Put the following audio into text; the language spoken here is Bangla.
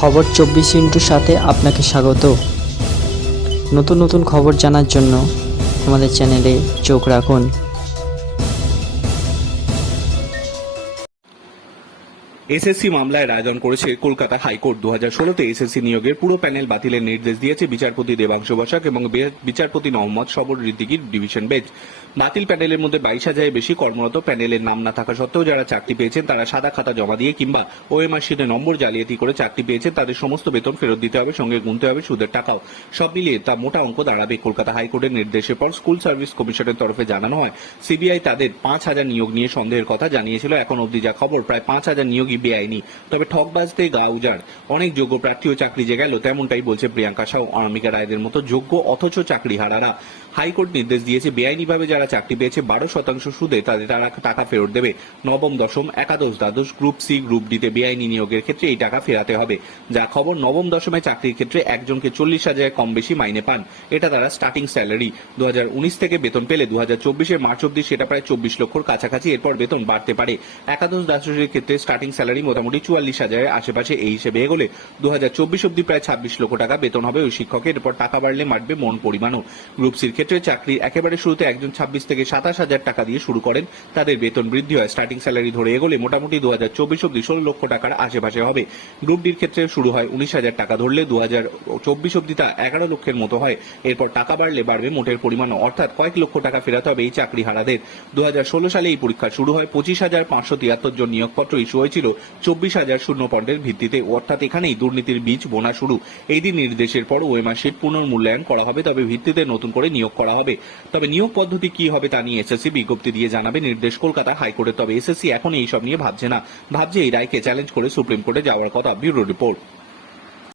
খবর 24 সাথে আপনাকে স্বাগত। নতুন নতুন খবর জানার জন্য আমাদের চ্যানেলে চোখ রাখুন। এসএসসি মামলায় রায়দান করেছে কলকাতা হাইকোর্ট। 2016তে এসএসসি নিয়োগের পুরো প্যানেল বাতিলের নির্দেশ দিয়েছে বিচারপতি দেবাংশু বসাক এবং বিচারপতি মোহাম্মদ সবর ঋদ্দিকির ডিভিশন বেঞ্চ। বাতিল প্যানেলের মধ্যে 22,000-এর বেশি কর্মরত প্যানেলের নাম না থাকা সত্ত্বেও যারা চাকরি পেয়েছেন তারা সাদা খাতা জমা দিয়ে কিংবা ওএমআর শিটে নম্বর জালিয়াতি করে চাকরি পেয়েছেন, তাদের সমস্ত বেতন ফেরত দিতে হবে, সঙ্গে গুনতে হবে সুদের টাকাও। সব মিলিয়ে তা মোটা অঙ্ক দাঁড়াবে। কলকাতা হাইকোর্টের নির্দেশের পর স্কুল সার্ভিস কমিশনের তরফে জানানো হয়, সিবিআই তাদের 5,000 নিয়োগ নিয়ে সন্দেহের কথা জানিয়েছিল। এখন অবধি যা খবর, প্রায় 5,000 নিয়োগই বেআইনি। তবে ঠকবাজতে গা উজাড় অনেক যোগ্য প্রার্থীও চাকরি যে গেল, তেমনটাই বলছে প্রিয়াঙ্কা সাউ, অনামিকা রায়দের মতো যোগ্য অথচ চাকরি হারারা। হাইকোর্ট নির্দেশ দিয়েছে, বেআইনিভাবে যারা চাকরি পেয়েছে 12% সুদে তাদের টাকা ফেরত দেবে। নবম, দশম, একাদশ, দ্বাদশ, গ্রুপ সি, গ্রুপ ডিতে বেআইনি নিয়োগের ক্ষেত্রে এই টাকা ফেরাতে হবে। যা খবর, নবম দশমে চাকরির ক্ষেত্রে একজনকে 40,000 কম বেশি মাইনে পান। এটা তারা স্টার্টিং স্যালারি। 2019 থেকে বেতন পেলে 2024-এর মার্চ অব্দি সেটা প্রায় 24 লক্ষর কাছাকাছি। এরপর বেতন বাড়তে পারে। একাদশ দ্বাদশের ক্ষেত্রে স্টার্টিং স্যালারি মোটামুটি 44,000-এর আশেপাশে। এই হিসেবে এগোলে 2024 অব্দি প্রায় 26 লক্ষ টাকা বেতন হবে ওই শিক্ষকের। এরপর টাকা বাড়লে বাড়বে মন পরিমাণও। গ্রুপ সির ক্ষেত্রে চাকরির একেবারে শুরুতে একজন 26 থেকে 27,000 টাকা দিয়ে শুরু করেন, তাদের বেতন বৃদ্ধি হয়। স্টার্টিং স্যালারি ধরে এগোলে মোটামুটি 2024 অব্দি 16 লক্ষ টাকার আশেপাশে হবে। গ্রুপ ডির ক্ষেত্রে শুরু হয় 19,000 টাকা ধরলে 2024 অব্দি তা 11 লক্ষের মতো হয়। এরপর টাকা বাড়লে বাড়বে মোটের পরিমাণও, অর্থাৎ কয়েক লক্ষ টাকা ফেরাতে হবে এই চাকরি হারাদের। 2016 সালে এই পরীক্ষা শুরু হয়। 25,573 জন নিয়োগপত্র ইস্যু হয়েছিল 24,000 শূন্য পয়েন্টের ভিত্তিতে, অর্থাৎ এখানেই দুর্নীতির বীজ বোনা শুরু। এই দিন নির্দেশের পর ওএমআর শিট পুনর্মূল্যায়ন করা হবে, তবে ভিত্তিতে নতুন করে নিয়োগ করা হবে। তবে নিয়োগ পদ্ধতি কি হবে তা নিয়ে এসএসসি বিজ্ঞপ্তি দিয়ে জানাবে নির্দেশ কলকাতা হাইকোর্টের। তবে এসএসসি এখন এইসব নিয়ে ভাবছে না, ভাবছে এই রায়কে চ্যালেঞ্জ করে সুপ্রিম কোর্টে যাওয়ার কথা। Bureau report.